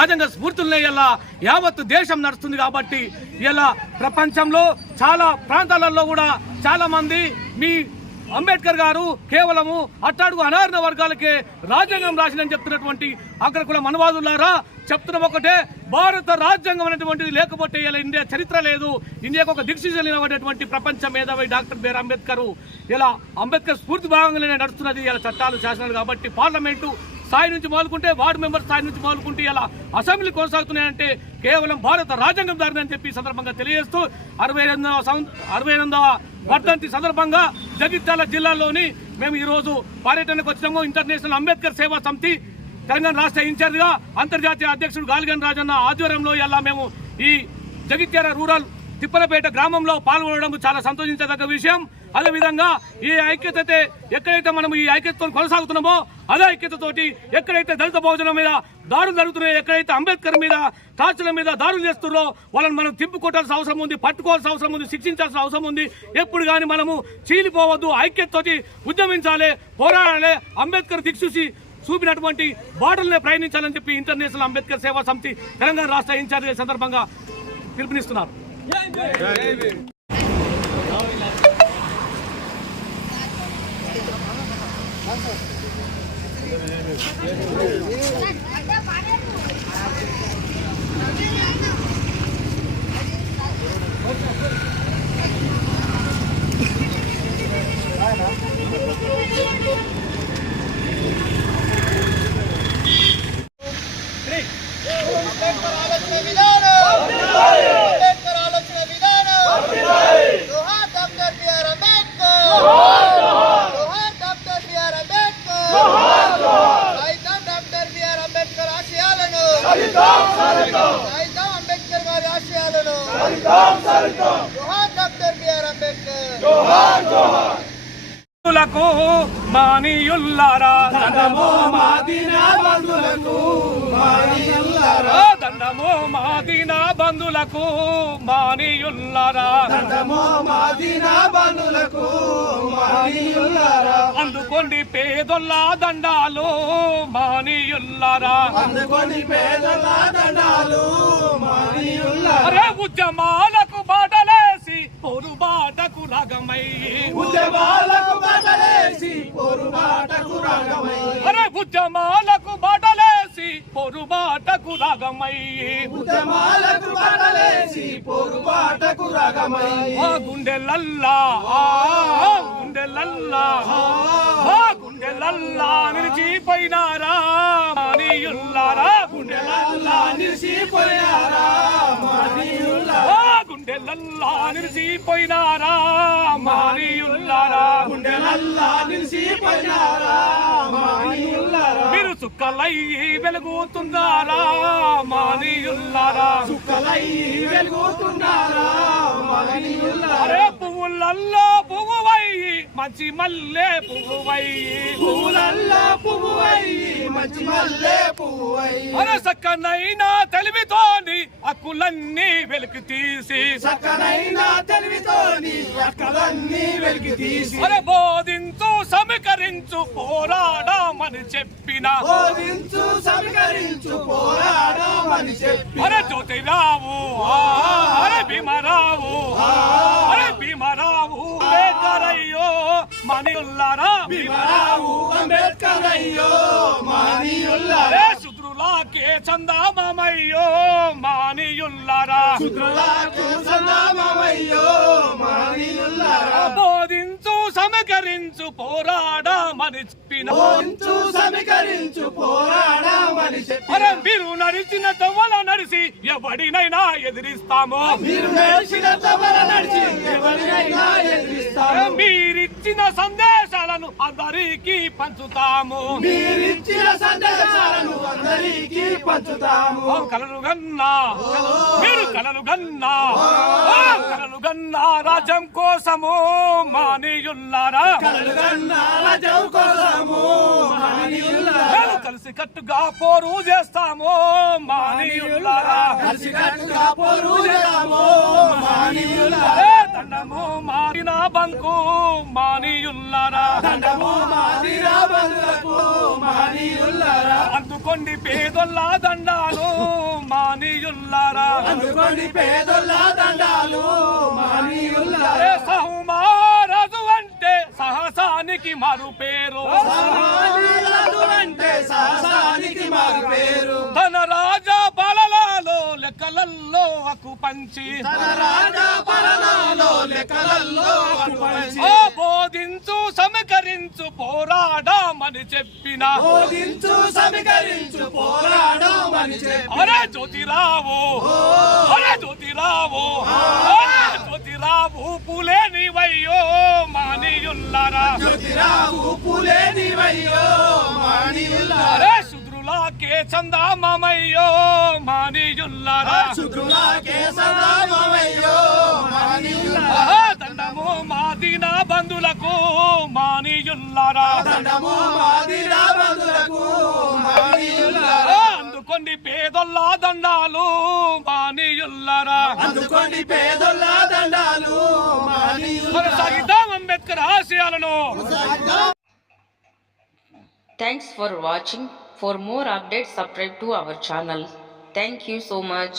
రాజ్యాంగ స్ఫూర్తులనే ఇలా యావత్తు దేశం నడుస్తుంది. కాబట్టి ఇలా ప్రపంచంలో చాలా ప్రాంతాలలో కూడా చాలా మంది మీ అంబేద్కర్ గారు కేవలము అట్టాడుగు అనారణ వర్గాలకే రాజ్యాంగం రాసిందని చెప్తున్నటువంటి అగ్రకుల మనవాదులారా చెప్తున్న ఒకటే, భారత రాజ్యాంగం అనేటువంటిది లేకపోతే ఇలా ఇండియా చరిత్ర లేదు. ఇండియాకు ఒక దిక్సూచి నిలబడేటువంటి ప్రపంచ మేధావి డాక్టర్ బిఆర్ అంబేద్కర్ ఇలా అంబేద్కర్ స్ఫూర్తి భాగంగానే నడుస్తున్నది ఇలా చట్టాలు శాసనాలు. కాబట్టి పార్లమెంటు స్థాయి నుంచి మొదలుకుంటే వార్డు మెంబర్ స్థాయి నుంచి మొదలుకుంటే ఇలా అసెంబ్లీ కొనసాగుతున్నాయంటే కేవలం భారత రాజ్యాంగం దారిని చెప్పి సందర్భంగా తెలియజేస్తూ 68వ వర్ధంతి సందర్భంగా జగిత్యాల జిల్లాలోని మేము ఈరోజు పర్యటనకు వచ్చినాము. ఇంటర్నేషనల్ అంబేద్కర్ సేవా సమితి తెలంగాణ రాష్ట్ర ఇన్ఛార్జిగా అంతర్జాతీయ అధ్యక్షుడు గాలిగన్ రాజన్న ఆధ్వర్యంలో ఇలా మేము ఈ జగిత్యాల రూరల్ తిప్పలపేట గ్రామంలో పాల్గొనడం చాలా సంతోషించదగ్గ విషయం. అదేవిధంగా ఈ ఐక్యత ఎక్కడైతే మనం ఈ ఐక్యతతో కొనసాగుతున్నామో అదే ఐక్యతతోటి ఎక్కడైతే దళిత భోజనం మీద దాడులు జరుగుతున్నాయో, ఎక్కడైతే అంబేద్కర్ మీద టార్చుల మీద దాడులు చేస్తున్నారో వాళ్ళని మనం తిప్పుకోవాల్సిన అవసరం ఉంది, పట్టుకోవాల్సిన అవసరం ఉంది, శిక్షించాల్సిన అవసరం ఉంది. ఎప్పుడు కానీ మనము చీలిపోవద్దు, ఐక్యతతోటి ఉద్యమించాలి, పోరాడాలి, అంబేద్కర్ దిక్సూచి చూపినటువంటి బాటలనే ప్రయాణించాలని చెప్పి ఇంటర్నేషనల్ అంబేద్కర్ సేవా సమితి తెలంగాణ రాష్ట్ర ఇన్ఛార్జి సందర్భంగా పిలుపునిస్తున్నారు. మానియుల్లారా దండమో మాదీనా బంధులకు మానియుల్లారా, దండమో మాదీనా బంధులకు మానియుల్లారా, దండమో మాదీనా బంధులకు మానియుల్లారా, అందుకోండి పేదొల్ల దండాలు మానియుల్లారా, అందుకోండి పేదొల్ల దండాలు మానియుల్లారా. అరే ఉద్యమాలకు బాటలేసి పొరుబాటకు రాగమై, ఉద్యమాలకు బాటలేసి పొరుబాటకు రాగమై, అరే ఉద్యమాలకు బాటలేసి పొరుబాటకు రాగమై, ఉద్యమాలకు బాటలేసి పొరుబాటకు రాగమై, ఆ గుండెలల్లా గుండెలల్లా గుండెలల్లా నిలిచిపోయినారా మానియుల్లారా, గుండెలల్లా నిలిచిపోయినారా మానియుల్లారా, గుండెలల్లా నిలిచిపోయినారా మానియుల్లారా, గుండెలల్లా నిలిచిపోయినారా మానియుల్లారా, మీరు చుక్కలయ్యి వెలుగుతున్నారా మానియుల్లారా, చుక్కలయ్యి వెలుగుతున్నారా మానియుల్లారా, అరే పువ్వులల్లో పువ్వువయ్యి మంచి మల్లె పువ్వువయ్యి, పువ్వులల్లో పువ్వువయ్యి మంచి మల్లె పువ్వువయ్యి, అరే సక్కనైనా తెలివితోని హక్కులన్నీ వెలికి తీసి, సక్కనైనా తెలివితోని హక్కులన్నీ వెలికి తీసి, అరే బోధించు సమీకరించు పోరాడమని చెప్పిన, బోధించు సమీకరించు పోరాడమని చెప్పిన, అరే జ్యోతిరావు అరే భీమరావు అరే భీమరావు అంబేద్కర్ అయ్యో మానియుల్లారా, భీమరావు అంబేద్కర్ అయ్యో మానియుల్లారా, శుద్రులాకే చందామయ్యో మానియుల్లారా, శుద్రులాకే చందామయ్యో మానియుల్లారా, బోధించు సమీకరించు పోరాడమని చెప్పిన, బోధించు సమీకరించు పోరాడమని చెప్పిన, అరే మీరు నడిచిన తవ్వల నడిచి ఎవడినైనా ఎదిరిస్తాము, మీరు నడిచిన తవ్వల నడిచి ఎవడినైనా ఎదిరిస్తాము, మీరిచ్చిన సందేశాలను అందరికీ పంచుతాము, మీరిచ్చిన సందేశాలను అందరికీ పంచుతాము, కలలు గన్నా మీరు కలలు గన్నా కలలు గన్నా రాజ్యం కోసము మానియుల్లారా, కలలు గన్నా రాజ్యం కోసము మానియుల్లారా, కలిసి కట్టుగా పోరు చేస్తాము మానియుల్లారా, కలిసి కట్టుగా పోరు చేస్తాము మానియుల్లారా, దండము మాదినా బంకు మానియుల్లారా, దండము మాదినా బంకు మానియుల్లారా, అందుకో అందుకోండి పేదొల్ల దండాలు మానీయుల్లారా, అందుకోండి పేదొల్ల దండాలు మానీయుల్లారా. అరే సహుమారాజు అంటే సాహసానికి మారు పేరు, సహుమారాజు అంటే సాహసానికి మారు పేరు. తన రాజా పాలనలో లెక్కలల్లో హక్కు పంచి, తన రాజా పాలనలో లెక్కలల్లో హక్కు పంచి, బోధించు సమీకరించు పోరాడమని చెప్పిన, బోధించు సమీకరించు పోరాడమని చెప్పిన, అరే జ్యోతిరావు, అరే జ్యోతిరావు, జ్యోతిరావు పూలే నీవయ్యో మానీయుల్లారా, జ్యోతిరావు పూలే నీవయ్యో మానీయుల్లారా. అరే శుద్రులాకే చందామయ్యో మానీయుల్లారా, శుద్రులాకే చందామయ్యో మానీయుల్లారా. దండము మాదిన బంధులకు మానీయుల్లారా, దండము మాదిన బంధులకు మానీయుల్లారా. అందుకోండి పేదొల్ల దండాలు మానీయుల్లారా, అందుకోండి పేదొల్ల దండాలు మానీయుల్లారా. కొనసాగిద్దాం అంబేద్కర్ ఆశయాలను. Thanks for watching. For more updates, subscribe to our channel. Thank you so much.